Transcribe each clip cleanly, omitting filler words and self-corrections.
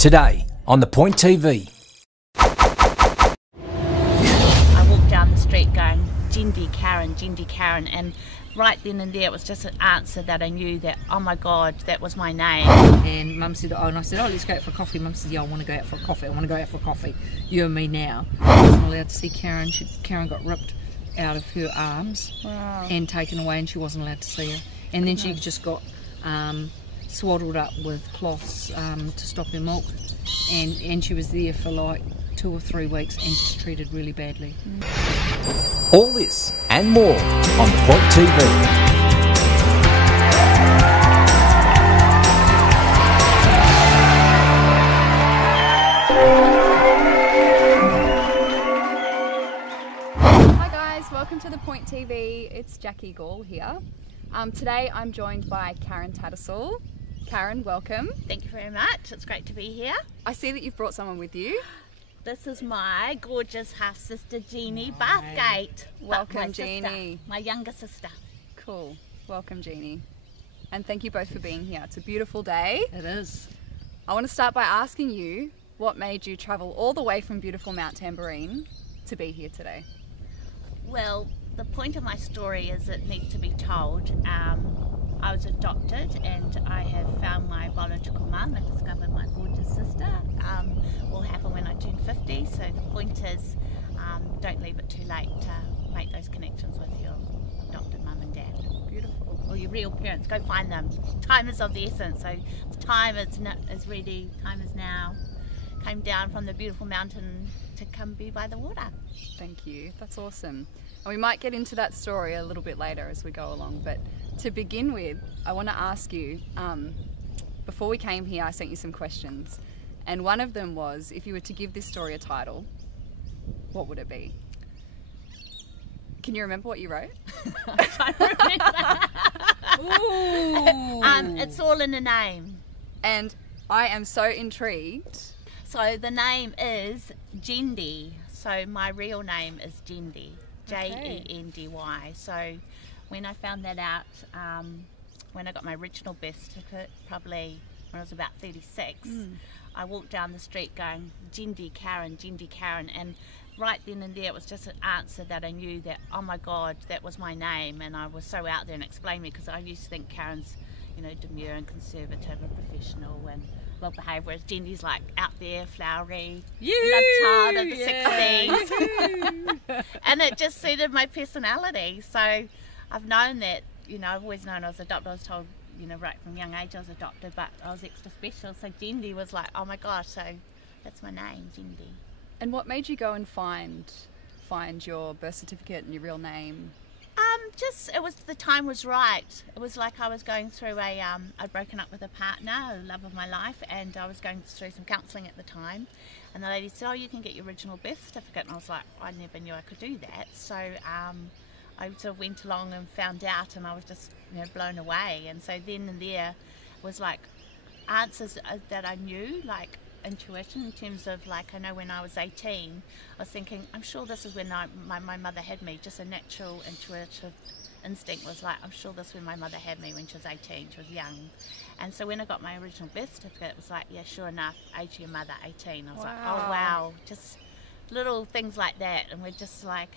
Today on the Point TV. I walked down the street going, Jindy Karen, and right then and there it was just an answer that I knew that, oh my God, that was my name. And Mum said, oh, and I said, oh, let's go out for coffee. Mum said, yeah, I want to go out for coffee. I want to go out for coffee. You and me now. I wasn't allowed to see Karen. Karen got ripped out of her arms and taken away, and she wasn't allowed to see her. And then she just got swaddled up with cloths to stop her milk, and she was there for like 2 or 3 weeks and just treated really badly. All this and more on the Point TV. Welcome to the Point TV. It's Jackie Gall here. Today I'm joined by Karen Tattersall. Karen, welcome. Thank you very much. It's great to be here. I see that you've brought someone with you. This is my gorgeous half-sister Jeannie Bathgate. Welcome, Jeannie. My younger sister. Cool. Welcome, Jeannie. And thank you both for being here. It's a beautiful day. It is. I want to start by asking you, what made you travel all the way from beautiful Mount Tamborine to be here today? Well, the point of my story is it needs to be told. I was adopted and I have found my biological mum and discovered my gorgeous sister. Will happen when I turn 50, so the point is don't leave it too late to make those connections with your adopted mum and dad. Beautiful. Or your real parents, go find them. Time is of the essence, so time is ready, time is now. Came down from the beautiful mountain to come be by the water. Thank you, that's awesome. And we might get into that story a little bit later as we go along, but to begin with, I want to ask you, before we came here I sent you some questions, and one of them was, if you were to give this story a title, what would it be? Can you remember what you wrote? I'm trying to remember. It's all in a name. And I am so intrigued. So the name is Jindy. So my real name is Jindy, Jendy. So when I found that out, when I got my original birth certificate, probably when I was about 36, I walked down the street going, Jindy Karen, and right then and there it was just an answer that I knew that, oh my God, that was my name. And I was so out there and explained me, because I used to think Karen's, you know, demure and conservative and professional and well behaved, whereas Jendy's like out there, flowery, love child of the 60s. And it just suited my personality. So I've known that, you know, I've always known I was adopted. I was told, you know, right from a young age I was adopted, but I was extra special. So Jendy was like, oh my gosh, so that's my name, Jendy. And what made you go and find your birth certificate and your real name? Just, it was, the time was right. It was like I was going through I'd broken up with a partner, the love of my life, and I was going through some counselling at the time. And the lady said, oh, you can get your original birth certificate. And I was like, I never knew I could do that. So I sort of went along and found out, and I was just, you know, blown away. And so then and there was like answers that I knew, like intuition, in terms of, like, I know when I was 18 I was thinking, I'm sure this is when my mother had me. Just a natural intuitive instinct was like, I'm sure this is when my mother had me when she was 18, she was young. And so when I got my original birth certificate it was like, yeah, sure enough, age of your mother, 18. I was like, oh wow, just little things like that. And we're just like,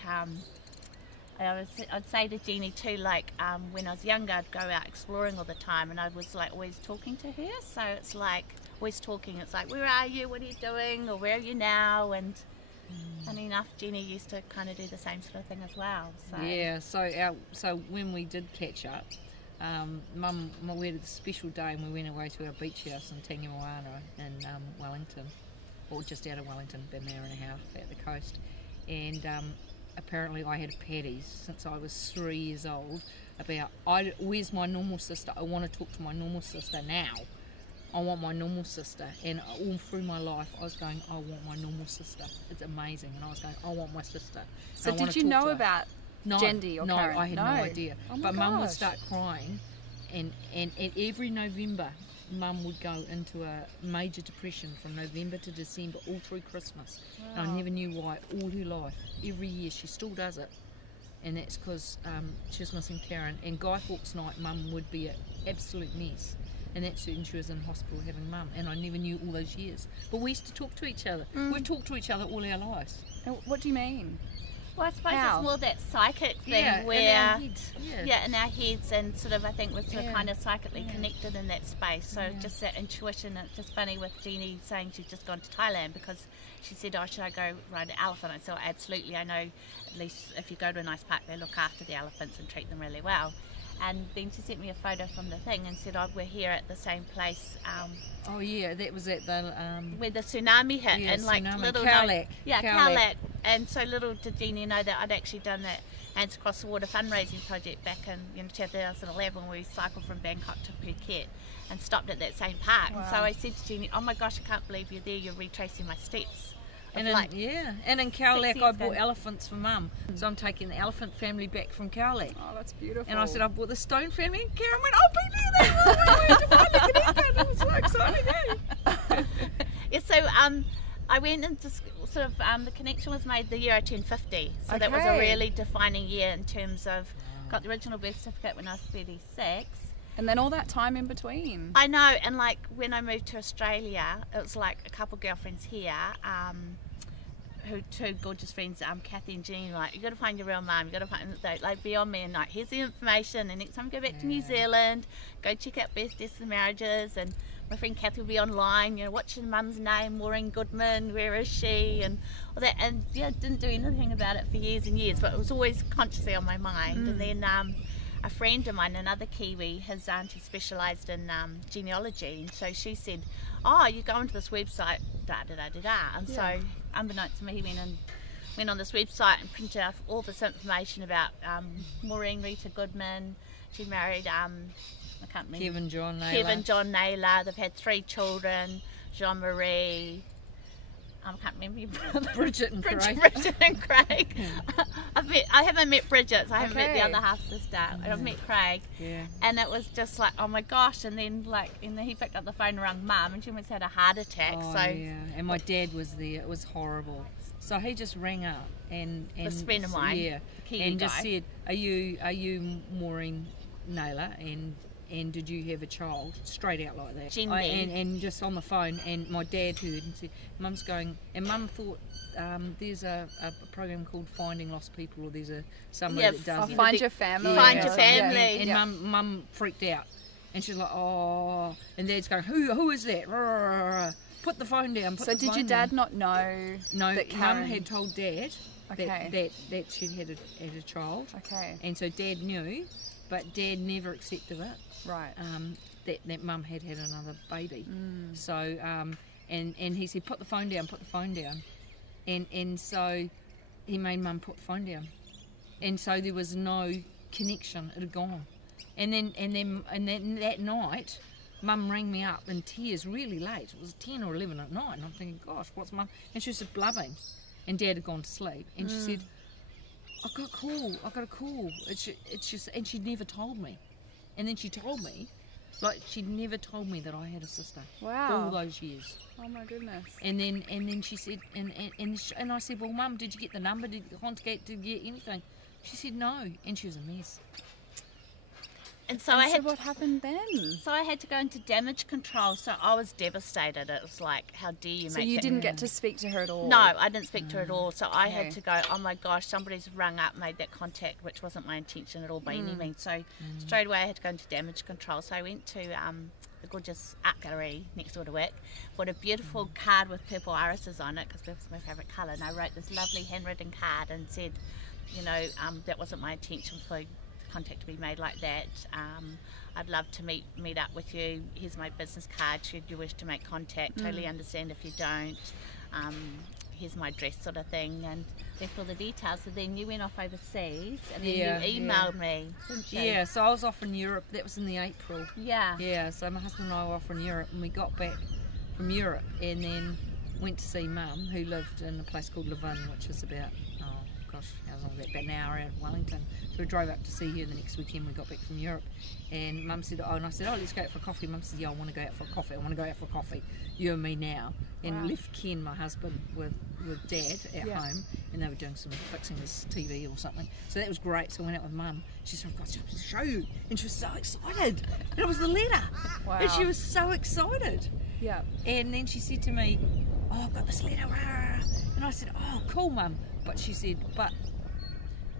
I'd say to Jeannie too, like when I was younger I'd go out exploring all the time, and I was like always talking to her. So it's like always talking. It's like, where are you? What are you doing? Or where are you now? And funny enough, Jeannie used to kind of do the same sort of thing as well. So. Yeah. So when we did catch up, Mum, we had a special day and we went away to our beach house in Tangamoana in Wellington, or just out of Wellington, about an hour and a half at the coast, and apparently I had paddies since I was 3 years old about, where's my normal sister? I want to talk to my normal sister now. I want my normal sister. And all through my life I was going, I want my normal sister. It's amazing. And I was going, I want my sister. So did you know about Jendy or Karen? No, I had no idea. Oh but Mum would start crying, and every November Mum would go into a major depression from November to December, all through Christmas. Wow. And I never knew why all her life. Every year she still does it. And that's because she was missing Karen. And Guy Fawkes night, Mum would be an absolute mess. And that's when she was in hospital having mum, and I never knew all those years. But we used to talk to each other. We've talked to each other all our lives. What do you mean? Well, I suppose How? it's more that psychic thing Yeah, where, in our heads. Yeah. in our heads, and sort of I think we're sort of kind of psychically Yeah. connected in that space. So just that intuition. It's just funny with Jeannie saying she's just gone to Thailand because she said, "Oh, should I go ride an elephant?" I said, "Absolutely. I know at least if you go to a nice park, they look after the elephants and treat them really well." And then she sent me a photo from the thing and said, "Oh, we're here at the same place." Oh yeah, that was at the Where the tsunami hit, yeah, and like tsunami. little Cowlack. Cowlack, and so little did Jeannie know that I'd actually done that Hands Across the Water fundraising project back in 2011 when we cycled from Bangkok to Phuket and stopped at that same park. Wow. And so I said to Jeannie, "Oh my gosh, I can't believe you're there. You're retracing my steps." And Of and in Cowlack 6 I years bought ago. elephants for mum, so I'm taking the elephant family back from Cowlack. Oh, that's beautiful. And I said I bought the stone family, and Karen went, "I'll be there." It was so exciting, eh? Yeah, so I went and just sort of the connection was made the year I turned 50, so that was a Okay. really defining year in terms of got the original birth certificate when I was 36. And then all that time in between. I know, and like when I moved to Australia, it was like a couple girlfriends here, who two gorgeous friends, Kathy and Jean, like, you got to find your real mum, you got to find, they like be on me and like, here's the information, and next time go back to New Zealand, go check out birth, deaths and marriages, and my friend Kathy will be online, you know, what's your mum's name, Maureen Goodman, where is she, and all that, and yeah, didn't do anything about it for years and years, but it was always consciously on my mind. And then a friend of mine, another Kiwi, his auntie specialised in genealogy, and so she said, "Oh, you go into this website, and so unbeknownst to me, he went on this website and printed out all this information about Maureen Rita Goodman. She married I can't remember, Kevin John Naylor. They've had 3 children, Jean-Marie, I can't remember your brother. Bridget and Craig. Bridget and Craig. I haven't met Bridget, so I haven't met the Okay. other half sister. I've met Craig. Yeah. And it was just like, oh my gosh, and then he picked up the phone and rang mum, and she almost had a heart attack. Oh, so yeah. And my dad was there. It was horrible. So he just rang up and This friend of mine, yeah, the Kiwi and just guy. said, "Are you Maureen Naylor? And did you have a child?" Straight out like that. Genuine. And just on the phone, and my dad heard and said, "Mum's going," and Mum thought there's a program called Finding Lost People, or there's somebody that does it. Find your family. Find Yeah. your family. And Yeah. Mum freaked out, and she's like, "Oh," and Dad's going, "Who is that? Put the phone down." So did your dad not know No, that Mum Karen... had told Dad Okay. that she'd had a child, Okay, and so Dad knew, but Dad never accepted it. right. That Mum had another baby. So and he said, "Put the phone down, put the phone down," and so he made Mum put the phone down, and so there was no connection. It had gone, and then that night, Mum rang me up in tears, really late. It was 10 or 11 at night, and I'm thinking, "Gosh, what's Mum?" And she was just blubbing, and Dad had gone to sleep, and she said, I got a call. It's just, and she'd never told me. And then she told me, like, she'd never told me that I had a sister. Wow. All those years. Oh my goodness. And then she said, and I said, "Well, Mum, did you get the number? Did you contact? Did you get anything?" She said no, and she was a mess. And so And I so had what happened then? so I had to go into damage control. So I was devastated. It was like, how dare you So make you that? didn't get to speak to her at all? No, I didn't speak to her at all. So I Okay. had to go, oh my gosh, somebody's rung up, made that contact, which wasn't my intention at all by any means. So straight away I had to go into damage control. So I went to the gorgeous art gallery next door to work, bought a beautiful card with purple irises on it, because purple's my favourite colour, and I wrote this lovely handwritten card and said, you know, that wasn't my intention for contact to be made like that. I'd love to meet up with you. Here's my business card should you wish to make contact. Totally understand if you don't. Here's my address, sort of thing, and left all the details. So then you went off overseas, and then Yeah, you emailed me, didn't you? Yeah, so I was off in Europe. That was in the April. Yeah. Yeah, so my husband and I were off in Europe, and we got back from Europe and then went to see Mum, who lived in a place called Levin, which is about gosh, how long was that? About an hour out of Wellington. So we drove up to see her the next weekend. We got back from Europe, and Mum said, oh, and I said, oh, let's go out for a coffee. Mum said, yeah, I want to go out for a coffee. I want to go out for a coffee, you and me now. And left Ken, my husband, with Dad at home, and they were doing some fixing his TV or something. So that was great. So I went out with Mum. She said, I've got something to show you. And she was so excited. And it was the letter. Wow. And she was so excited. Yeah. And then she said to me, oh, I've got this letter. And I said, oh, cool, Mum. But she said, but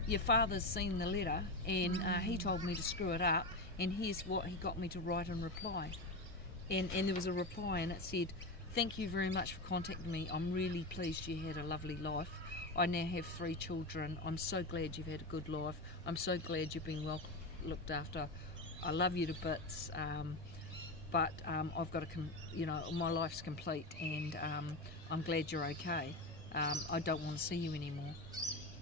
your father's seen the letter, and he told me to screw it up, and here's what he got me to write in reply. And there was a reply, and it said, thank you very much for contacting me. I'm really pleased you had a lovely life. I now have 3 children. I'm so glad you've had a good life. I'm so glad you've been well looked after. I love you to bits, but I've got my life's complete, and I'm glad you're okay. I don't want to see you anymore.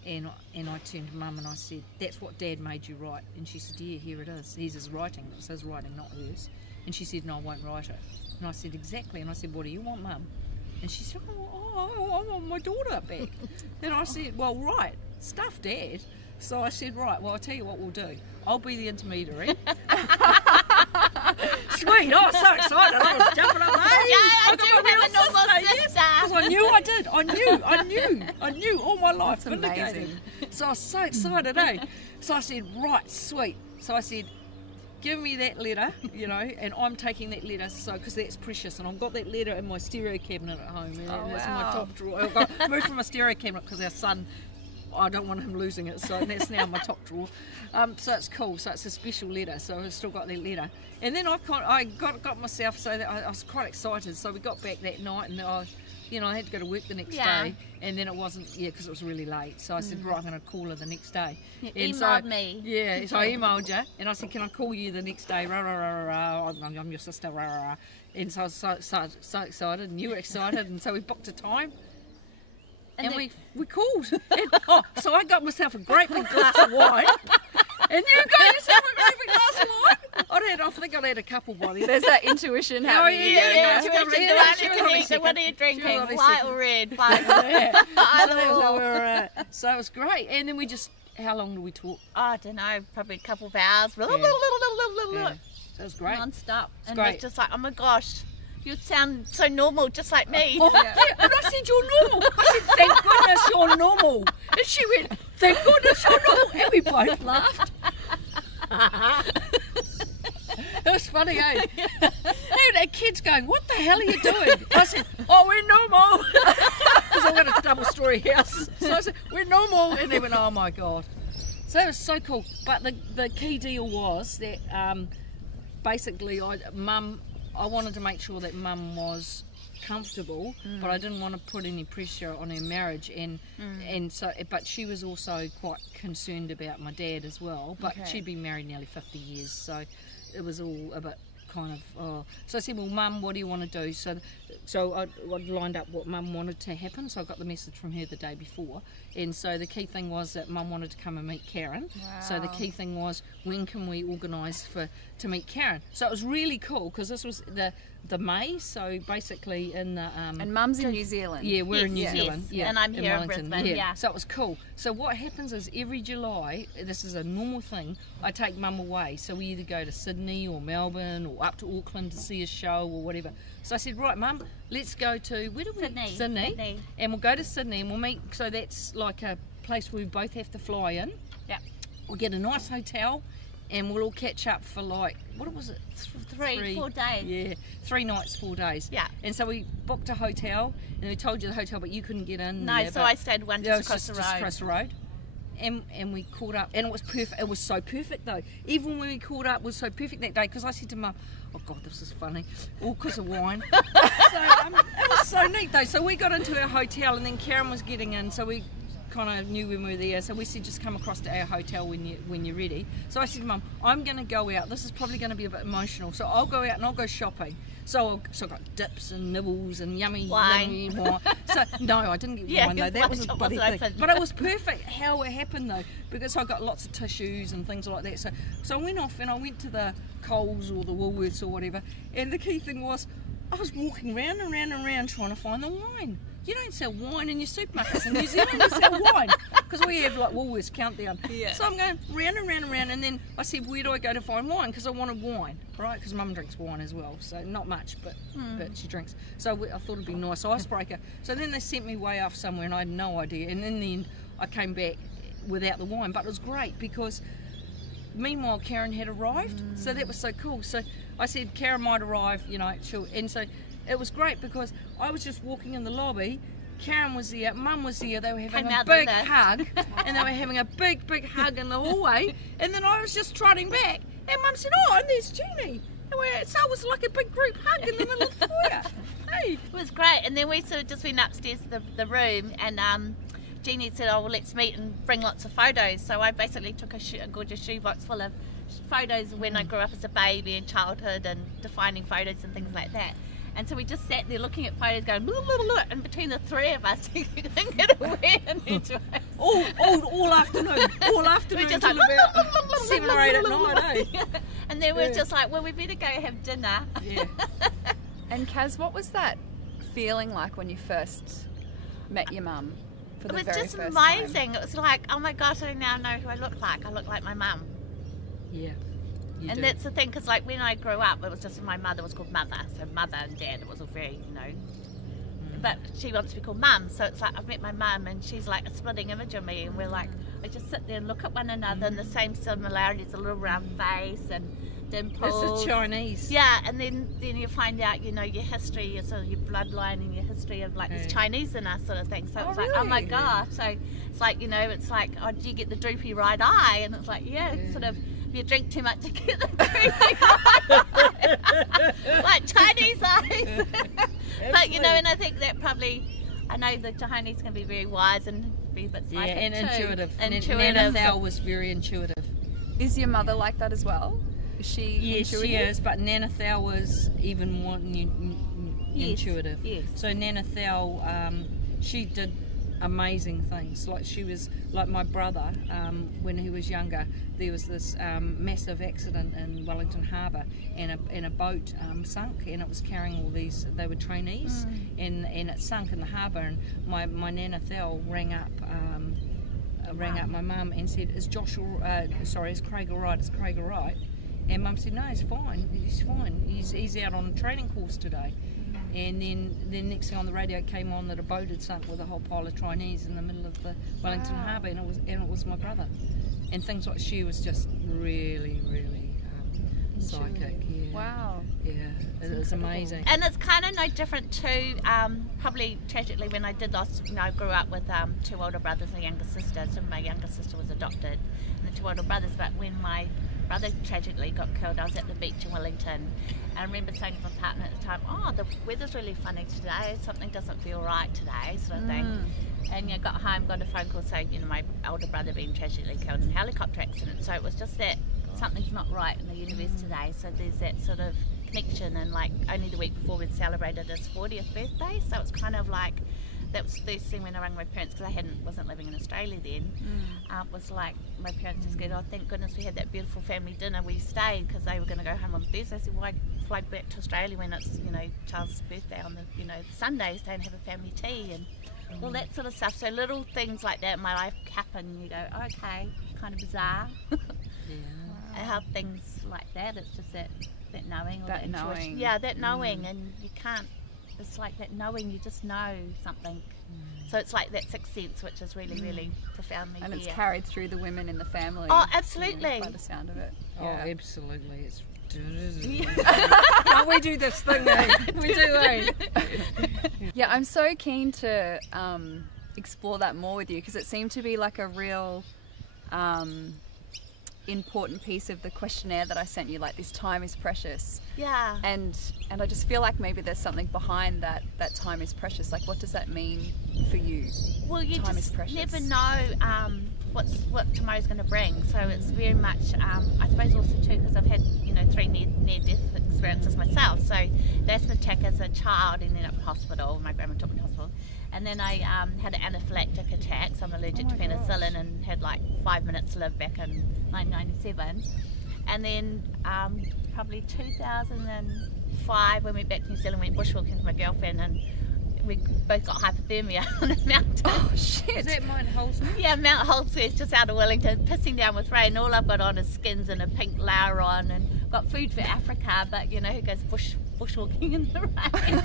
And I turned to Mum and I said, that's what Dad made you write. And she said, yeah, here it is. Here's his writing. It was his writing, not hers. And she said, no, I won't write it. And I said, exactly. And I said, what do you want, Mum? And she said, I want my daughter back. And I said, well, right, stuff, Dad. So I said, right, well, I'll tell you what we'll do. I'll be the intermediary. Sweet, I was so excited. I was jumping up. Hey, I do have a normal sister. Because I knew I did. I knew all my life. That's amazing. So I was so excited, eh? So I said, right, sweet. So I said, give me that letter, and I'm taking that letter, because that's precious, and I've got that letter in my stereo cabinet at home, and it's my top drawer. I've got moved from my stereo cabinet because our son, I don't want him losing it, so that's now my top drawer. So it's cool. So it's a special letter. So I've still got that letter. And then I got myself so that I was quite excited. So we got back that night, and I had to go to work the next day, and then it wasn't, because it was really late. So I said, right, I'm going to call her the next day. You emailed me. Yeah, so I emailed you, and I said, can I call you the next day? Rah, rah, rah, rah, rah. I'm your sister. Rah, rah, rah. And so I was so excited, and you were excited, and so we booked a time. And we called. And, so I got myself a great big glass of wine. And you got yourself a great big glass of wine. I think I'd had a couple by then. There's that intuition happening. What are you drinking? White or red? So it was great. And then how long did we talk? I don't know, probably a couple of hours. Yeah. So it was great. Non-stop. And great. it's just like, oh my gosh, you sound so normal, just like me. And I said, you're normal. I said, thank goodness you're normal. And she went, thank goodness you're normal. And we both laughed. It was funny, eh? And the kid's going, what the hell are you doing? I said, oh, we're normal. Because I've got a double story house. So I said, we're normal. And they went, oh my God. So that was so cool. But the key deal was that basically I wanted to make sure that Mum was comfortable, but I didn't want to put any pressure on her marriage, but she was also quite concerned about my dad as well. But she'd been married nearly 50 years, so it was all a bit kind of. So I said, well, Mum, what do you want to do? So I lined up what Mum wanted to happen. So I got the message from her the day before, and so the key thing was that Mum wanted to come and meet Karen. Wow. So the key thing was, when can we organise to meet Karen? So it was really cool because this was the May. So basically in the and Mum's in New Zealand. Yeah, we're in New Zealand. Yes. Yeah, and I'm here in Wellington. Brisbane. Yeah. So it was cool. So what happens is every July, this is a normal thing, I take Mum away. So we either go to Sydney or Melbourne or up to Auckland to see a show or whatever. So I said, right, Mum, let's go to Sydney. And we'll go to Sydney and we'll meet. So that's like a place where we both have to fly in. Yeah. We'll get a nice hotel and we'll all catch up for like, what was it? 4 days. Yeah, 3 nights, 4 days. Yeah. And so we booked a hotel and we told you the hotel, but you couldn't get in. No, so I stayed just across the road. Just across the road. And we caught up, and it was perfect. It was so perfect though. Even when we caught up, it was so perfect that day because I said to Mum, "Oh God, this is funny," all because of wine. So it was so neat though. So we got into our hotel, and then Karen was getting in, so we kind of knew when we were there. So we said, "Just come across to our hotel when you're ready." So I said to Mum, "I'm going to go out. This is probably going to be a bit emotional. So I'll go out and I'll go shopping." So I got dips and nibbles and yummy wine. So no, I didn't get wine though. That was a bloody thing. But it was perfect how it happened though, because I got lots of tissues and things like that. So I went off and I went to the Coles or the Woolworths or whatever. And the key thing was, I was walking round and round and round trying to find the wine. You don't sell wine in your supermarkets in New Zealand, you sell wine. Because we have like Woolworths Countdown. Yeah. So I'm going round and round and round, and then I said, where do I go to find wine? Because I wanted wine, right? Because Mum drinks wine as well, so not much, but she drinks. So I thought it'd be a nice icebreaker. So then they sent me way off somewhere, and I had no idea. And in the end, I came back without the wine, but it was great because meanwhile Karen had arrived, so that was so cool. So I said Karen might arrive, you know, and so it was great because I was just walking in the lobby, Karen was there, Mum was there, they were having a big hug, and they were having a big hug in the hallway, and then I was just trotting back, and Mum said, oh, and there's Jeannie. So it was like a big group hug in the middle of the foyer. Hey. It was great, and then we sort of just went upstairs to the room, and Jeannie said, oh, well, let's meet and bring lots of photos. So I basically took a gorgeous shoebox full of photos of when I grew up as a baby and childhood and defining photos and things like that. And so we just sat there looking at photos going, look, and between the three of us, you couldn't get away and enjoy it. All afternoon. All afternoon just until like, about 7 or 8 at night, eh? And then we were just like, well, we better go have dinner. Yeah. And Kaz, what was that feeling like when you first met your mum for the very first time? It was just amazing. It was like, oh my gosh, I now know who I look like. I look like my mum. Yeah. And that's the thing, because like when I grew up, it was just my mother was called Mother, so Mother and Dad, it was all very, you know. But she wants to be called Mum, so it's like I've met my mum and she's like a splitting image of me, and we're like, I just sit there and look at one another and the same similarities, a little round face and dimples. It's the Chinese. Yeah, and then you find out, you know, your history, your sort of your bloodline and your history of like there's Chinese in us sort of thing. So it was like, oh my gosh. So it's like, you know, it's like, oh, do you get the droopy right eye? And it's like, yeah. Sort of. You drink too much to get the like Chinese eyes. But you know, and I think that probably, I know the Chinese can be very wise and be a bit psychic and too. Intuitive. Nana Thao was very intuitive. Is your mother like that as well? Is she intuitive? She is, but Nana Thao was even more intuitive. Yes. So Nana Thao, she did amazing things. Like she was like my brother when he was younger. There was this massive accident in Wellington Harbour, and a boat sunk, and it was carrying all these. They were trainees, and it sunk in the harbour. And my Nana Thao rang up my mum and said, "Is is Craig all right? Is Craig all right?" And Mum said, "No, he's fine. He's fine. He's out on a training course today." And then the next thing on the radio came on that a boat had sunk with a whole pile of trainees in the middle of the Wellington Harbour, and it was my brother. And things like she was just really psychic. Yeah. Wow. Yeah, it was amazing. And it's kind of no different to probably tragically when I did lost. You know, I grew up with two older brothers and a younger sister. So my younger sister was adopted, and the two older brothers. But when my brother tragically got killed, I was at the beach in Wellington. I remember saying to my partner at the time, oh, the weather's really funny today, something doesn't feel right today, sort of thing. And you know, got home, got a phone call saying, you know, my older brother being tragically killed in a helicopter accident. So it was just that something's not right in the universe today. So there's that sort of connection, and like only the week before we'd celebrated his 40th birthday. So it's kind of like, that was the first thing when I rang my parents, because I wasn't living in Australia then. Was like, my parents just go, oh, thank goodness we had that beautiful family dinner. We stayed because they were going to go home on Thursday. I said, why fly back to Australia when it's, you know, Charles' birthday on the, you know, Sunday, stay and have a family tea and all that sort of stuff. So little things like that in my life happen. You go, okay, kind of bizarre. How things like that. It's just that knowing, or that intuition. Yeah, that knowing, and you can't. It's like that knowing, you just know something. So it's like that sixth sense, which is really, really profoundly And it's there. carried through the women in the family. Oh, absolutely. You know, by the sound of it. Oh, absolutely. It's oh, we do this thing, eh? We do, eh? Yeah, I'm so keen to explore that more with you, because it seemed to be like a real important piece of the questionnaire that I sent you, like this time is precious. Yeah. And I just feel like maybe there's something behind that time is precious. Like, what does that mean for you? Well, you time just is precious. Never know what tomorrow's going to bring. So it's very much, I suppose also too, because I've had, you know, 3 near-death experiences myself. So the asthma attack as a child, ended up in hospital. My grandma took me to hospital. And then I had an anaphylactic attack, so I'm allergic to penicillin, and had like 5 minutes to live back in 1997. And then probably 2005 when we went back to New Zealand, went bushwalking with my girlfriend, and we both got hypothermia on the mountain. Oh shit! Is that Mount Holsworth? Yeah, Mount Holsworth, just out of Wellington, pissing down with rain. All I've got on is skins and a pink lower on, and got food for Africa, but you know, who goes bushwalking in the rain?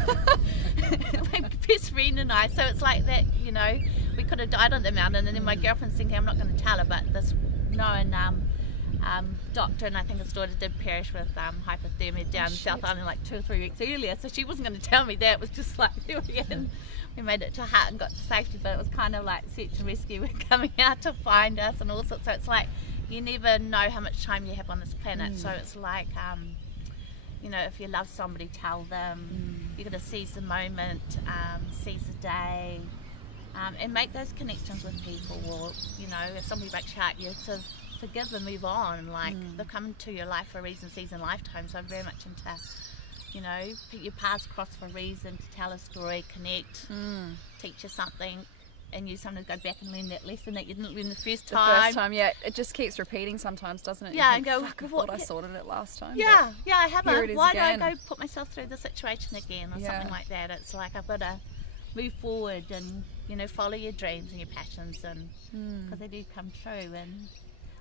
My best friend and I, so it's like that, you know, we could have died on the mountain, and then my girlfriend's thinking, I'm not going to tell her, but this known doctor, and I think his daughter did perish with hypothermia down in South Island like 2 or 3 weeks earlier, so she wasn't going to tell me that. It was just like, here we in. We made it to Hut and got to safety, but it was kind of like search and rescue were coming out to find us and all sorts. So it's like, you never know how much time you have on this planet, so it's like, you know, if you love somebody, tell them. You've got to seize the moment, seize the day, and make those connections with people. Or, you know, if somebody breaks your heart, you sort of forgive and move on. Like, they've come into your life for a reason, season, lifetime. So I'm very much into, you know, put your paths cross for a reason, to tell a story, connect, teach you something, and you sometimes go back and learn that lesson that you didn't learn the first time. The first time, yeah. It just keeps repeating sometimes, doesn't it? Yeah, you think, and go, fuck, I thought I sorted it last time. Yeah, yeah, I haven't. here it is Why again. do I go put myself through the situation again, or something like that? It's like, I've got to move forward and, you know, follow your dreams and your passions, and because they do come true. And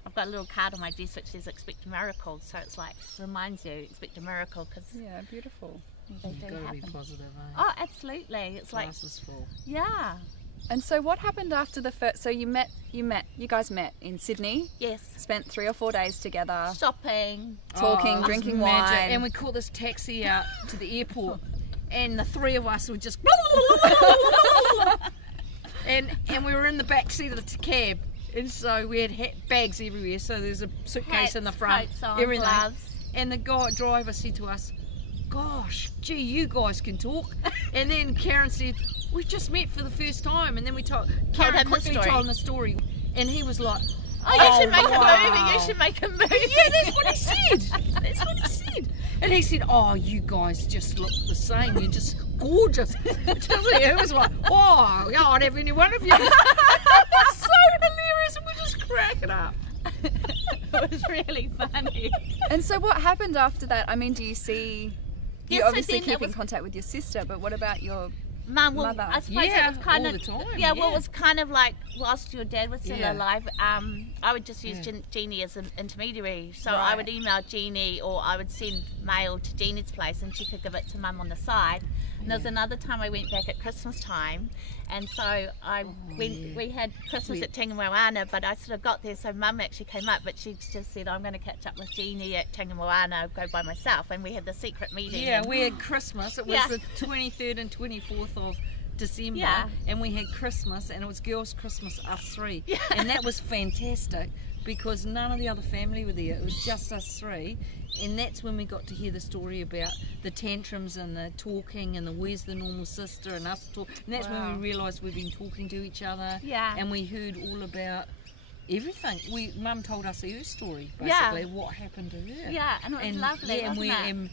I've got a little card on my desk which says expect a miracle, so it's like, reminds you, expect a miracle, because Yeah, beautiful. they You've do got to be happen. positive, eh? Oh, absolutely. It's like, Glass is full. yeah, And so what happened after the first, so you guys met in Sydney, yes, spent 3 or 4 days together, shopping. talking, Oh, drinking magic. wine. And we caught this taxi out to the airport, and the three of us were just and we were in the back seat of the cab, and so we had bags everywhere, so there's a suitcase Hats, in the front, coats on, everything. gloves. And the driver said to us, gosh, gee, you guys can talk. And then Karen said, we've just met for the first time. And then we Karen him the quickly story. told him the story, and he was like, Oh, you should make a wow. movie. You should make a movie. Yeah, that's what he said. That's what he said. And he said, oh, you guys just look the same. You're just gorgeous. It was like, oh, yeah, I'd have any one of you. It was so hilarious, and we're just cracking up. It was really funny. And so what happened after that? I mean, do you see, you Yeah, so obviously then keep it in was- contact with your sister, but what about your, Mum, well, Mother. I suppose Yeah, it was kind all of the time, yeah. Well, it yeah. was kind of like whilst your dad was still Yeah. alive, I would just use Jeannie as an intermediary. So I would email Jeannie, or I would send mail to Jeannie's place, and she could give it to Mum on the side. And there was another time I went back at Christmas time, and so we had Christmas at Tangamoana, but I sort of got there, so Mum actually came up, but she just said, I'm going to catch up with Jeannie at Tangamoana, go by myself, and we had the secret meeting. Yeah, and- we had Christmas. It was Yeah. the 23rd and 24th of December, Yeah. and we had Christmas, and it was girls' Christmas, us three. And that was fantastic because none of the other family were there. It was just us three. And that's when we got to hear the story about the tantrums and the talking and the where's the normal sister and us talk. And that's when we realised we've been talking to each other. Yeah. And we heard all about everything. Mum told us her story, basically, what happened to her. Yeah, and it was lovely, yeah, and wasn't it? and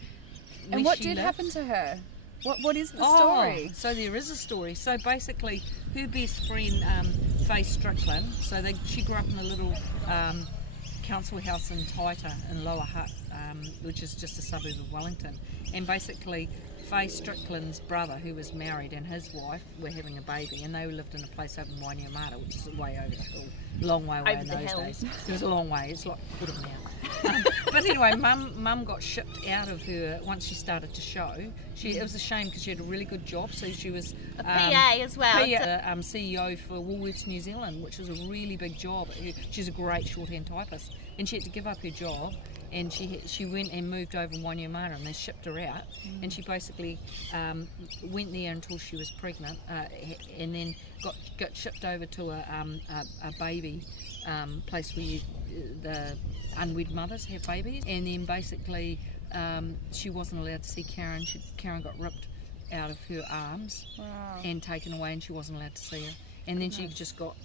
where what she did lived. happen to her? What is the Oh, story? so there is a story. So basically, her best friend, Faye Strickland, she grew up in a little council house in Taita in Lower Hutt, which is just a suburb of Wellington. And basically, Faye Strickland's brother, who was married, and his wife were having a baby, and they lived in a place over in Wainuiomata, which is way over the hill, long way away Over in the those hill. days. It was a long way. It's like a quarter now. But anyway, Mum got shipped out of her once she started to show. It was a shame because she had a really good job, so she was a PA as well. CEO for Woolworths New Zealand, which was a really big job. She's a great shorthand typist, and she had to give up her job, and she went and moved over in Wainuiomata, and they shipped her out, and she basically went there until she was pregnant, and then got shipped over to a baby place where the unwed mothers have babies, and then basically she wasn't allowed to see Karen. Karen got ripped out of her arms and taken away, and she wasn't allowed to see her, and then she just got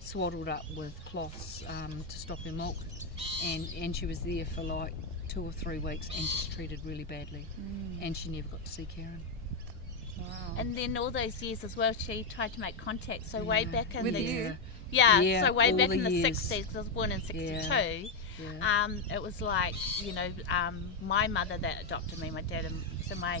swaddled up with cloths to stop her milk, and she was there for like 2 or 3 weeks and just treated really badly, and she never got to see Karen. Wow. And then all those years as well, she tried to make contact. So way back in With the you? yeah, so way all back the in the years. 60s, because I was born in 62. Yeah. It was like, you know, my mother that adopted me, my dad, and so my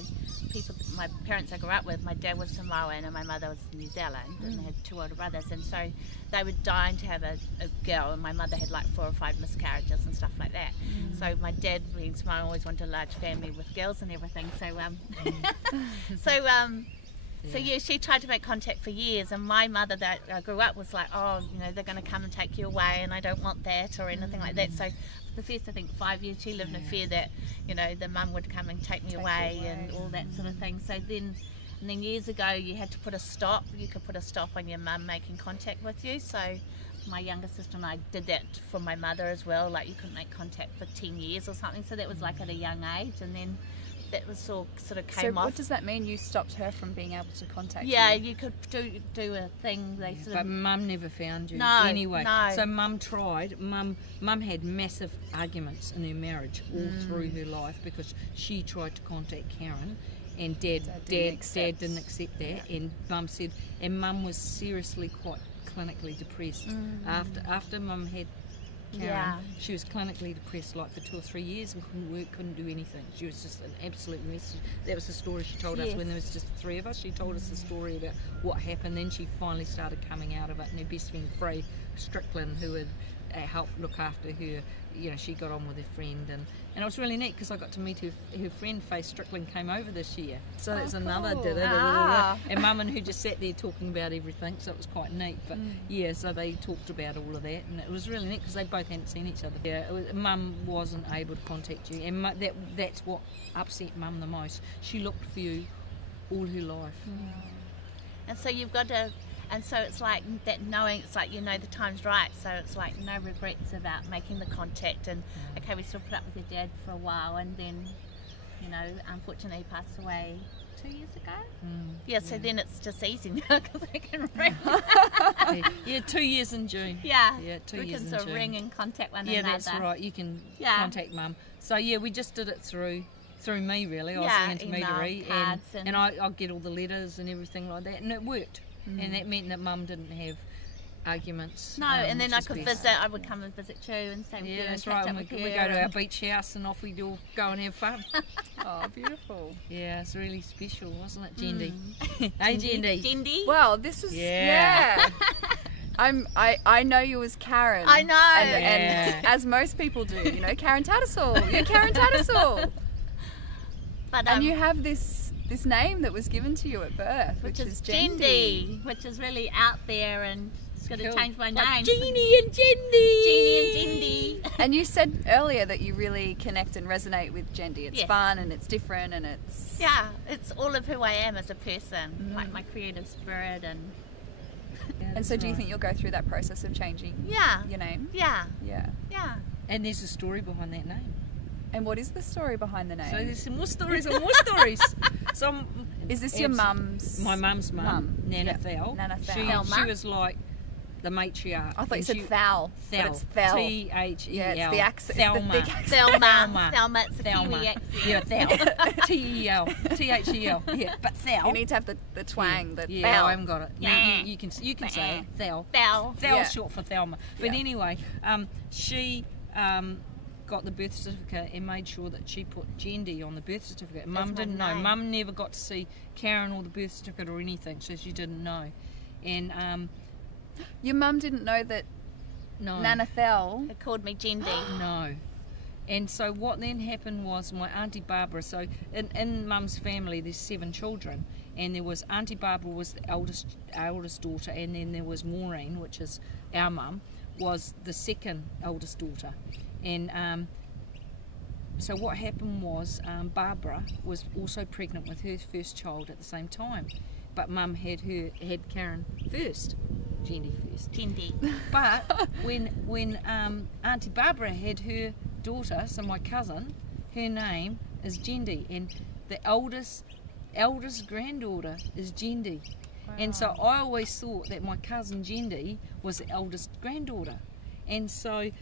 parents I grew up with, my dad was Samoan and my mother was New Zealand, and they had 2 older brothers, and so they were dying to have a girl, and my mother had like 4 or 5 miscarriages and stuff like that. So my dad, being Samoan, always wanted a large family with girls and everything. So yeah, she tried to make contact for years, and my mother that I grew up was like, oh, you know, they're going to come and take you away, and I don't want that or anything like that. So for the first, I think, 5 years, she lived in fear that, you know, the mum would come and take me away and all that sort of thing. So then years ago, you had to put a stop. You could put a stop on your mum making contact with you. So my younger sister and I did that for my mother as well. Like, you couldn't make contact for 10 years or something. So that was like at a young age, and then that was all sort of came off. So what does that mean? You stopped her from being able to contact you? Yeah, you could do a thing. They sort But of. Mum never found you. No, Anyway, no. so Mum tried. Mum had massive arguments in her marriage all through her life because she tried to contact Karen, and Dad didn't accept that, and Mum said, and Mum was seriously quite clinically depressed after Mum had Karen. She was clinically depressed like for 2 or 3 years and couldn't work, couldn't do anything. She was just an absolute mess. That was the story she told us when there was just the 3 of us. She told us the story about what happened. Then she finally started coming out of it, and her best friend Frey Strickland, who had helped look after her, you know, she got on with her friend, and it was really neat because I got to meet her friend Faye Strickland came over this year, so that's another cool. and Mum and who just sat there talking about everything, so it was quite neat. But yeah, so they talked about all of that, and it was really neat because they both hadn't seen each other. Yeah, Mum wasn't able to contact you, and that's what upset Mum the most. She looked for you all her life. And so you've got to, and so it's like that knowing, it's like, you know, the time's right, so it's like no regrets about making the contact. And okay, we still put up with your dad for a while, and then, you know, unfortunately he passed away 2 years ago. So then it's just easy now because I can ring. Yeah, 2 years in June. Yeah, 2 we years can in sort of June. ring and contact one another. Yeah, that's right. You can contact Mum. So yeah, we just did it through me really. I was the intermediary, and I'll get all the letters and everything like that, and it worked. And that meant that Mum didn't have arguments. No, and then I which could is best. visit. I would come and visit you and stay with you. Yeah, that's and right. catch And up we with go you to our and- beach house, and off we all go and have fun. Oh, beautiful. Yeah, it's really special, wasn't it, Jendi? Hey, Jendi. Jindy. Well, this is I know you as Karen. I know. And as most people do, you know, Karen Tattersall. You're Karen Tattersall. But, And you have this name that was given to you at birth, which is Jendi. Jindy, which is really out there, and it's going to change my name. Jeannie and Jendi. Jeannie and Jindy. And you said earlier that you really connect and resonate with Jendi. It's Yes. fun and it's different and it's... Yeah, it's all of who I am as a person, like my creative spirit and And so do you think you'll go through that process of changing your name? yeah. Yeah. And there's a story behind that name. And what is the story behind the name? So there's some more stories and more stories. So is this your mum's? My mum's mum, Nana Thal. Nana Thal. She Thelma. was like the matriarch. I thought you and said she- Thal. But Thal. it's Thal. T-H-E-L. Yeah, it's the accent. Thelma. It's the big accent. Thelma, it's a Thelma. Kiwi accent. Yeah, Thal. T-E-L. T-H-E-L. Yeah, but Thal. You need to have the twang, the Yeah, Thal. I haven't got it. Yeah. You can say it. Thal. Thal. Thal's Yeah. short for Thelma. But Yeah. anyway, she got the birth certificate and made sure that she put Jendi on the birth certificate. Mum my didn't know. name. Mum never got to see Karen or the birth certificate or anything, so she didn't know. And Your mum didn't know that no, Nana Thal... They called me Jindy. no. And so what then happened was my Auntie Barbara, so in Mum's family there's 7 children, and there was Auntie Barbara was the eldest daughter, and then there was Maureen, which is our mum, was the second eldest daughter. And so what happened was Barbara was also pregnant with her first child at the same time, but Mum had Karen first, Jendi first. Jindy. But when Auntie Barbara had her daughter, so my cousin, her name is Jendi, and the eldest granddaughter is Jendi. Wow. And so I always thought that my cousin Jendi was the eldest granddaughter, and so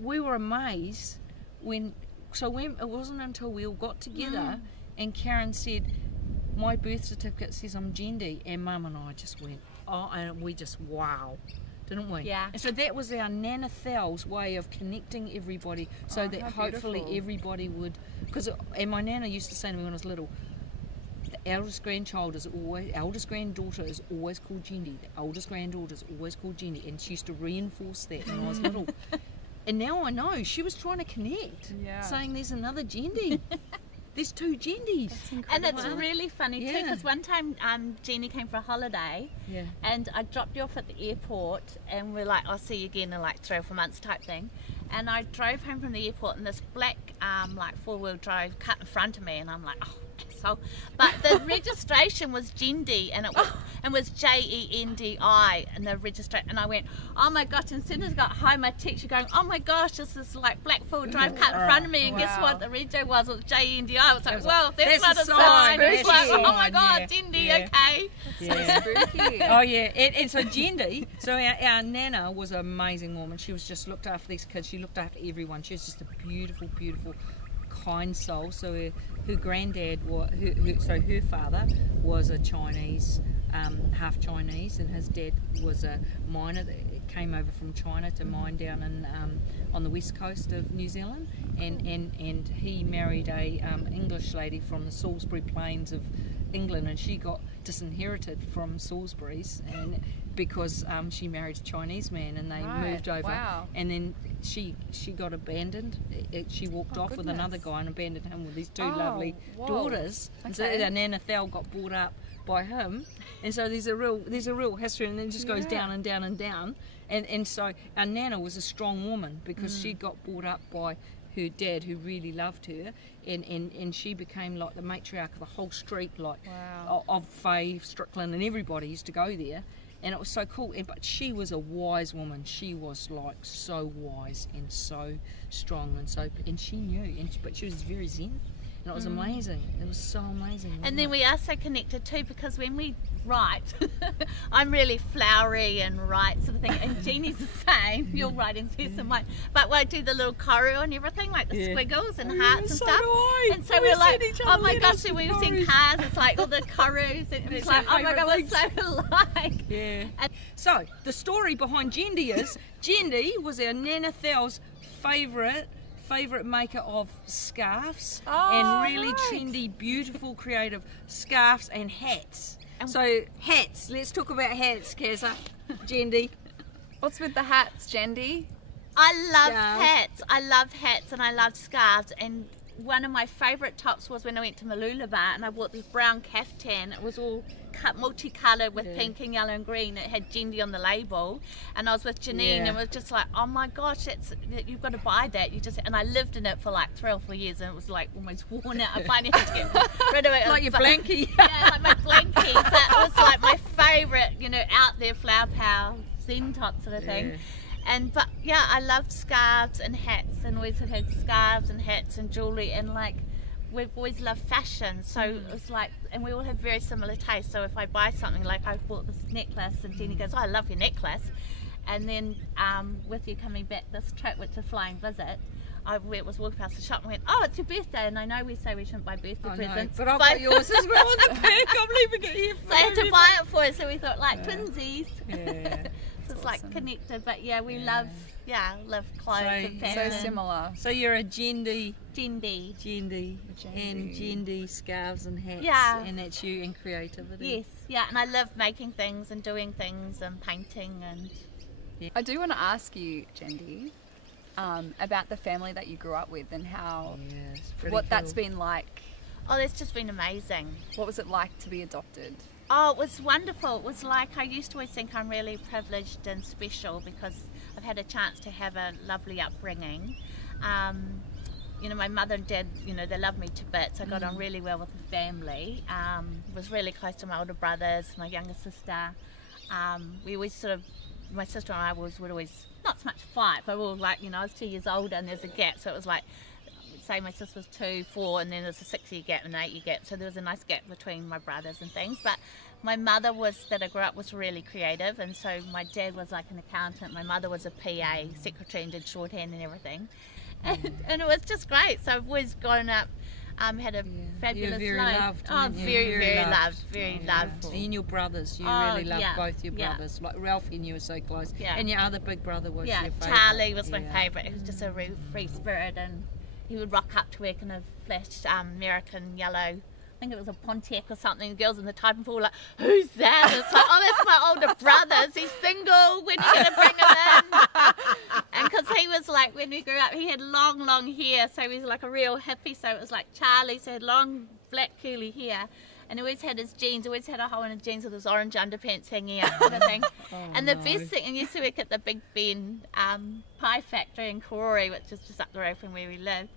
we were amazed when it wasn't until we all got together and Karen said, my birth certificate says I'm Jendi, and Mum and I just went, oh, and we just wow, didn't we? Yeah. And so that was our Nana Thel's way of connecting everybody, so that how hopefully beautiful. everybody would, and my Nana used to say to me when I was little, the eldest granddaughter is always called Jendi. The eldest granddaughter is always called Jendi, and she used to reinforce that when I was little. And now I know she was trying to connect, saying there's another Jendi. There's two Jendis. And it's really funny too, because one time Jeannie came for a holiday, and I dropped you off at the airport, and we're like, I'll see you again in like 3 or 4 months type thing. And I drove home from the airport, and this black like 4-wheel drive cut in front of me, and I'm like, oh, asshole. But the registration was Jendi, and it was Jendi, and the registration. And I went, oh my gosh! And as soon as I got home, my teacher going, oh my gosh, this is like black 4-wheel drive cut in front of me, and guess what? The rego was Jendi. I was like, well, that's not a sign. It's like, oh my god, Jendi, okay. So spooky. Oh yeah, and so Jendi, so our Nana was an amazing woman. She was just looked after these kids. She looked after everyone. She was just a beautiful, beautiful, kind soul. So her granddad so her father was a Chinese, half Chinese, and his dad was a miner that came over from China to mine down in on the west coast of New Zealand, and he married a English lady from the Salisbury Plains of England, and she got disinherited from Salisbury's, and because she married a Chinese man, and they moved over, and then she got abandoned. She walked off with another guy and abandoned him with these two lovely daughters. And so Nana Thel got brought up by him, and so there's a real history, and then it just goes down and down and down. And so our Nana was a strong woman, because she got brought up by her dad, who really loved her, and she became like the matriarch of the whole street, like of Faye, Strickland, and everybody used to go there, and it was so cool. But she was a wise woman. She was like so wise and so strong, and she knew, but she was very zen, and it was amazing. It was so amazing. And then we are so connected too, because when we write, I'm really flowery and write sort of thing, and Jeannie's the same. You'll write in some way, but I do the little choreo and everything, like the squiggles and hearts and stuff. And so we're like, oh my gosh, so we've seen cars. It's like all the choreos, and it's like, oh my god, we're so alike. Yeah. And so the story behind Jendi is Jendi was our Nana Thel's favourite maker of scarves, and really trendy, beautiful, creative scarves and hats. So hats, let's talk about hats, Kazza. Jendi. What's with the hats, Jendi? I love hats and I love scarves, and one of my favourite tops was when I went to Malulaba, and I bought this brown caftan. It was all multicoloured with pink and yellow and green. It had Jendi on the label, and I was with Janine, and it was just like, oh my gosh, you've got to buy that. And I lived in it for like 3 or 4 years, and it was like almost worn out. I finally had to get rid of it. Like your blankie. Yeah, like my blankie. But it was like my favourite, out there flower power zen top sort of thing. But I loved scarves and hats, and always have had scarves and hats and jewellery, and like we've always loved fashion, so it's like, and we all have very similar tastes. So if I buy something, like I bought this necklace, and Jenny goes, oh, I love your necklace. And then with you coming back this trip, which is a flying visit, I was walking past the shop and went, oh, it's your birthday, and I know we say we shouldn't buy birthday presents, but I've got yours as well in the bag. I'm leaving it here. So I had to buy it for us, so we thought like twinsies. Yeah. So it's like connected, but we love clothes and fashion. So similar. So you're a Jendi, and Jendi scarves and hats, and that's you in creativity. Yes, and I love making things and doing things and painting and. I do want to ask you, Jendi, about the family that you grew up with and how that's been like. Oh, that's just been amazing. What was it like to be adopted? Oh, it was wonderful. It was like, I used to always think I'm really privileged and special because I've had a chance to have a lovely upbringing. My mother and dad, they loved me to bits. I got on really well with the family. Was really close to my older brothers, my younger sister. We always my sister and I would always, not so much fight, but we were like, I was 2 years older and there's a gap, so it was like, say my sister was 2, 4, and then there's a 6-year gap and an 8-year gap, so there was a nice gap between my brothers and things. But my mother that I grew up was really creative, and so my dad was like an accountant, my mother was a PA, secretary, and did shorthand and everything, and it was just great. So I've always grown up Had a fabulous very life. loved, Oh, weren't you? very loved, very loved. And your brothers, you Oh, really loved yeah, both your yeah. brothers. Like Ralphie and you were so close. Yeah. And your other big brother was Yeah, your favourite. Charlie was my Yeah. favourite. He was just a real free spirit, and he would rock up to work in a flash American yellow. I think it was a Pontiac or something. The girls in the typing pool were like, "Who's that?" And it's like, "Oh, that's my older brother. Is he single? When are you gonna bring him in?" And because he was like, when we grew up, he had long hair, so he was like a real hippie. So it was like Charlie, so he had long black curly hair. And he always had his jeans, always had a hole in his jeans with his orange underpants hanging out, kind of thing. And the best thing, and used to work at the Big Ben pie factory in Karori, which is just up the road from where we lived.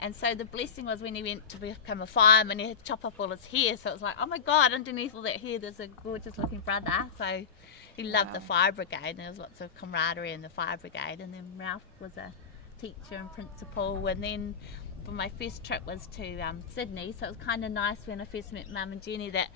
And so the blessing was when he went to become a fireman, he had to chop off all his hair. So it was like, oh my God, underneath all that hair, there's a gorgeous looking brother. So he loved the fire brigade, and there was lots of camaraderie in the fire brigade. And then Ralph was a teacher and principal. And then for my first trip was to Sydney. So it was kind of nice when I first met Mum and Jenny, that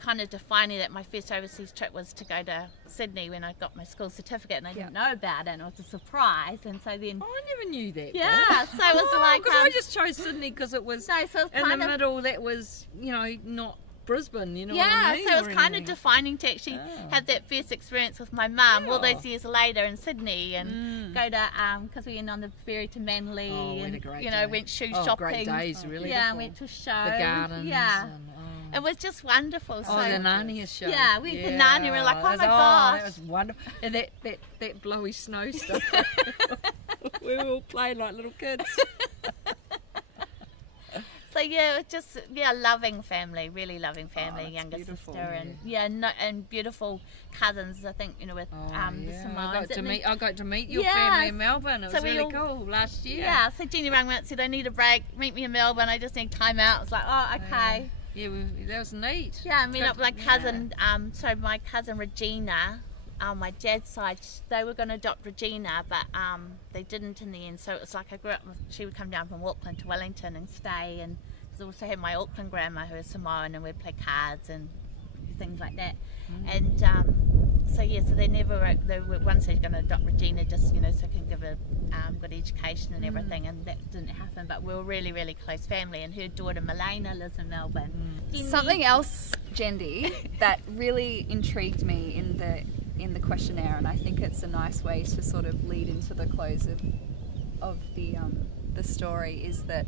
kind of defining that my first overseas trip was to go to Sydney when I got my school certificate, and I didn't know about it, and it was a surprise. And so then Oh, I never knew that. yeah, so it was like because I just chose Sydney because it was so it was in kind the of middle. That was, you know, not Brisbane. You know what yeah, I mean? so it was or kind of anything. defining to actually have that first experience with my mum all those years later in Sydney, and go to because we went on the ferry to Manly, Oh, we had and a great you know day. went shoe Oh, shopping. great days, really. Yeah, and went to a show. The gardens. Yeah, And, it was just wonderful. oh, So the Narnia show. yeah, we went to Narnia, we were like, oh my that gosh. was wonderful. And that blowy snow stuff. We were all playing like little kids. So yeah, it was just loving family, really loving family, that's younger beautiful, sister, and and beautiful cousins. I think with the Samoans. I got to meet your Yeah, family in Melbourne. It so was we really all- cool last year. Yeah, so Jenny rang me and said, I need a break, meet me in Melbourne, I just need time out. I was like, oh, okay. Yeah, that was neat. Yeah, I met up with my cousin, so my cousin Regina, on my dad's side, they were going to adopt Regina, but they didn't in the end. So it was like I grew up with, she would come down from Auckland to Wellington and stay, and I also had my Auckland grandma who was Samoan, and we'd play cards and things like that. And so yeah, so they were one stage going to adopt Regina, just, you know, so I can give her good education and everything, and that didn't happen. But we were really, really close family, and her daughter Milena lives in Melbourne. Something else, Jendi, that really intrigued me in the questionnaire, and I think it's a nice way to sort of lead into the close of the story, is that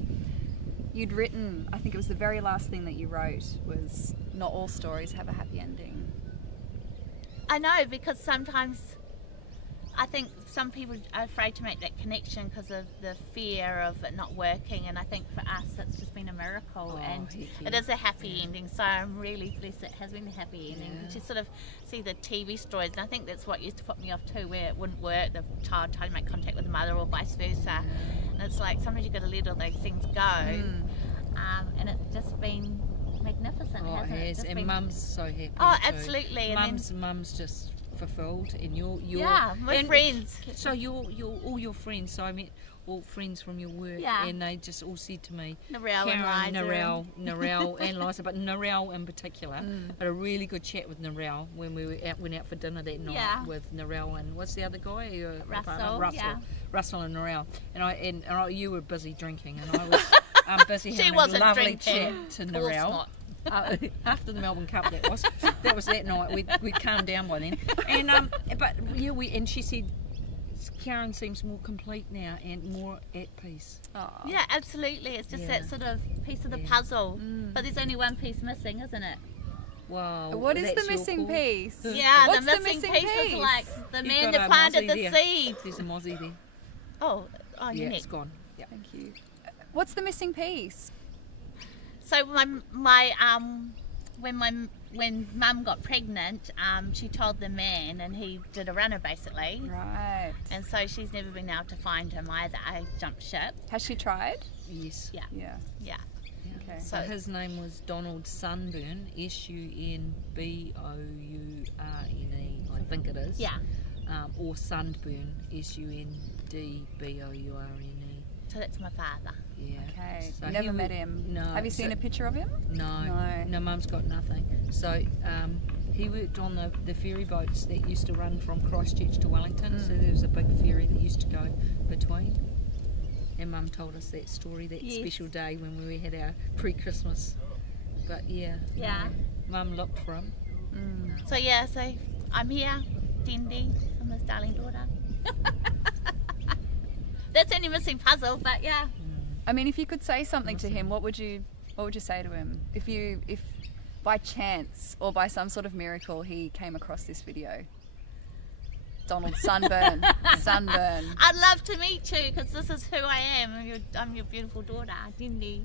you'd written, I think it was the very last thing that you wrote, was not all stories have a happy ending. I know, because sometimes I think some people are afraid to make that connection because of the fear of it not working, and I think for us it's just been a miracle, and it is a happy ending, so I'm really blessed it has been a happy ending. To sort of see the TV stories, and I think that's what used to put me off too, where it wouldn't work, the child trying to make contact with the mother or vice versa, and it's like sometimes you've got to let all those things go, and it's just been magnificent, hasn't it? Yes, and Mum's so happy. Oh, too. absolutely. And Mum's just fulfilled, and you're my friends. So all your friends. So I met all friends from your work, and they just all said to me, Narelle and Liza. Narelle and Liza, but Narelle in particular. I had a really good chat with Narelle when we went out for dinner that night with Narelle and what's the other guy? Russell and Narelle. And you were busy drinking, and I was busy having a lovely chat to Narelle. After the Melbourne Cup, that was that night. We'd calmed down by then, and and she said Karen seems more complete now and more at peace. Yeah, absolutely. It's just that sort of piece of the puzzle, but there's only one piece missing, isn't it? Wow. What is the missing piece? Yeah, What's the missing piece is like the You've man got that a planted mozzie the there. seed. There's a mozzie there. Oh, Yeah, neck. it's gone. Yeah. Thank you. What's the missing piece? So when Mum got pregnant, she told the man, and he did a runner basically. Right. And so she's never been able to find him either. I jumped ship. Has she tried? Yes. Yeah. Yeah. Yeah. Okay. So his name was Donald Sunburn, Sunburne, I think it is. Yeah. Or Sundburn, Sundburne. So that's my father. Yeah. Okay. So Never met him. No. Have you seen a picture of him? No, Mum's got nothing. So he worked on the ferry boats that used to run from Christchurch to Wellington. So there was a big ferry that used to go between. And Mum told us that story, that Yes. special day when we had our pre-Christmas. But yeah, Yeah. Mum looked for him. So yeah, so I'm here, Dindy, I'm his darling daughter. That's only missing puzzle, but yeah. I mean, if you could say something to him, what would you say to him? If by chance or by some sort of miracle he came across this video. Donald, sunburn. I'd love to meet you because this is who I am. I'm your beautiful daughter, Dindy.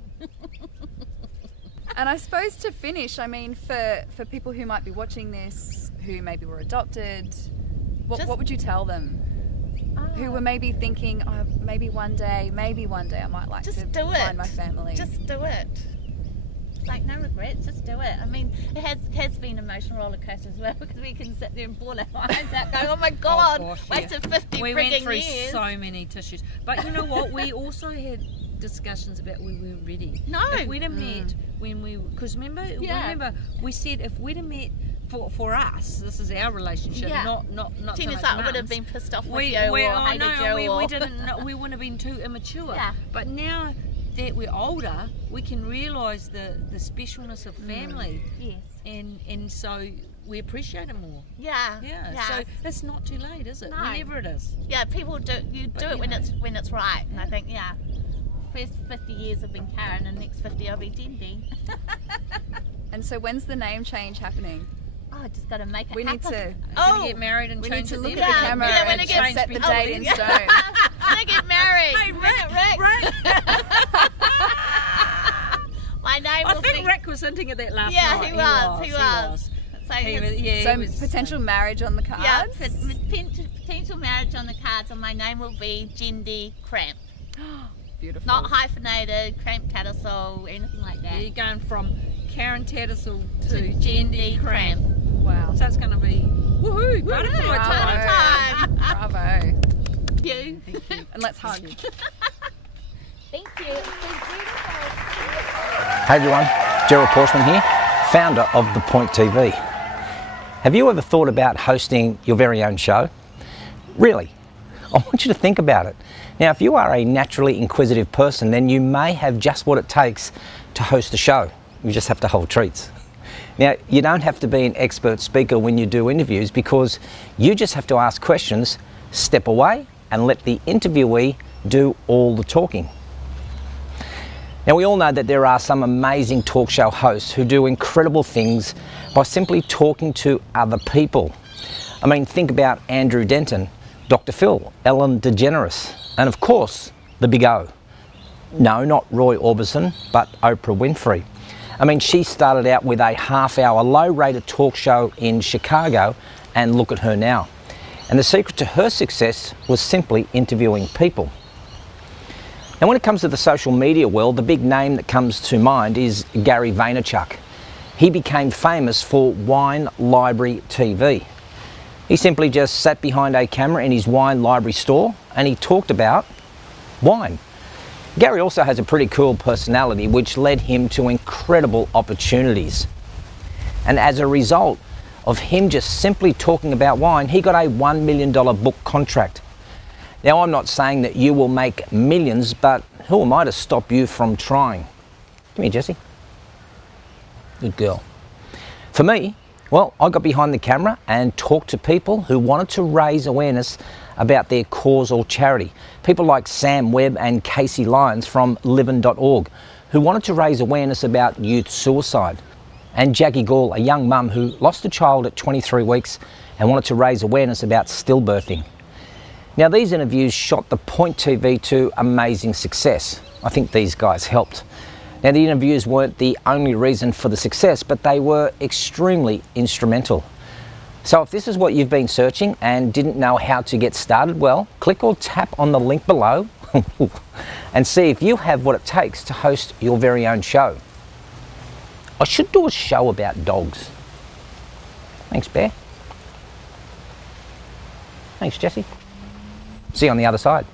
And I suppose to finish, I mean, for people who might be watching this, who maybe were adopted, what would you tell them? Who were maybe thinking, oh, maybe one day I might like to find my family. Just do it. Like, no regrets, just do it. I mean, it has been an emotional roller coaster as well because we can sit there and bawl our eyes out going, oh my God, wasted 50 We frigging went through years. so many tissues. But you know what? We also had discussions about we weren't ready. No. If we'd have met when we... Because remember we said if we'd have met... For us, this is our relationship, not so Tina's much like, I would have Mum's. been pissed off with you or hated you. We didn't know, we wouldn't have been too immature. Yeah. But now that we're older, we can realise the specialness of family. Yes. And so we appreciate it more. Yeah. Yeah. So it's not too late, is it? No. Whenever it is. Yeah, people do it when it's right. And I think, first 50 years have been Karen and the next 50 I'll be Dindy. And so when's the name change happening? Oh, I just got to make it We happen. need to... Gonna get married and We change need to it look then. at the camera when and it gets set the Oh, date in yeah. stone. When I get married. Hey, Rick. My name I will think be... Rick was hinting at that last Yeah, night. he was. So, his- So potential marriage on the cards? yeah, potential marriage on the cards, and my name will be Jindy Cramp. Beautiful. Not hyphenated, Cramp Tattersall, anything like that. You're going from Karen Tattersall to Jindy Cramp. Wow. So it's going to be woohoo, butterfly time. Time. Bravo. You. And let's hug. Thank you. It's been beautiful. Hey everyone, Gerald Pauschmann here, founder of The Point TV. Have you ever thought about hosting your very own show? Really? I want you to think about it. Now, if you are a naturally inquisitive person, then you may have just what it takes to host a show. You just have to hold treats. Now, you don't have to be an expert speaker when you do interviews because you just have to ask questions, step away, and let the interviewee do all the talking. Now, we all know that there are some amazing talk show hosts who do incredible things by simply talking to other people. I mean, think about Andrew Denton, Dr. Phil, Ellen DeGeneres, and of course, the Big O. No, not Roy Orbison, but Oprah Winfrey. I mean, she started out with a half-hour, low-rated talk show in Chicago, and look at her now. And the secret to her success was simply interviewing people. Now, when it comes to the social media world, the big name that comes to mind is Gary Vaynerchuk. He became famous for Wine Library TV. He simply just sat behind a camera in his wine library store and he talked about wine. Gary also has a pretty cool personality which led him to incredible opportunities. And as a result of him just simply talking about wine, he got a $1 million book contract. Now, I'm not saying that you will make millions, but who am I to stop you from trying? Come here, Jessie. Good girl. For me, well, I got behind the camera and talked to people who wanted to raise awareness about their cause or charity. People like Sam Webb and Casey Lyons from livin.org, who wanted to raise awareness about youth suicide. And Jackie Gall, a young mum who lost a child at 23 weeks and wanted to raise awareness about stillbirthing. Now, these interviews shot the Point TV to amazing success. I think these guys helped. Now, the interviews weren't the only reason for the success, but they were extremely instrumental. So if this is what you've been searching and didn't know how to get started, well, click or tap on the link below and see if you have what it takes to host your very own show. I should do a show about dogs. Thanks, Bear. Thanks, Jessie. See you on the other side.